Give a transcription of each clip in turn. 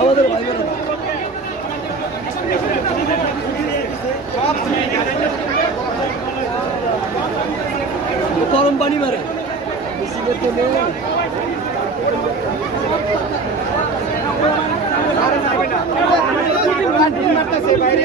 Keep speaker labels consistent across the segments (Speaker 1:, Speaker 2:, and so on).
Speaker 1: আমাদের ভাইয়েরা। গরম পানি মারে। আর বাইরে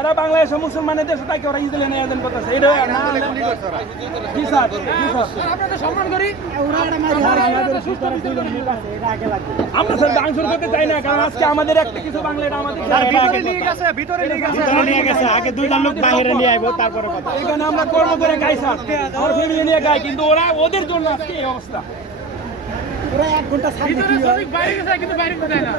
Speaker 1: এরা বাংলাদেশের মুসলমানের দেশে থাকে ওরা ইসরায়েলের এজেন্ট করতেছে। এটা জি স্যার জি স্যার। আমরা স্যার বাংশুর করতে চাই না কারণ আজকে আমাদের একটা কিছু বাংলা এটা আমাদের
Speaker 2: আগে দুইটা লোক বাইরে নিয়ে আইবো তারপরে কথা।
Speaker 1: এখানে আমরা কর্ম করে গাই স্যার। আমার ফ্যামিলি নিয়ে গাই কিন্তু ওরা ওদের জন্য আজকে এই অবস্থা।
Speaker 3: ওরা এক ঘণ্টা সামনে
Speaker 1: বাইরে গেছে কিন্তু বাইরে কোথায় না?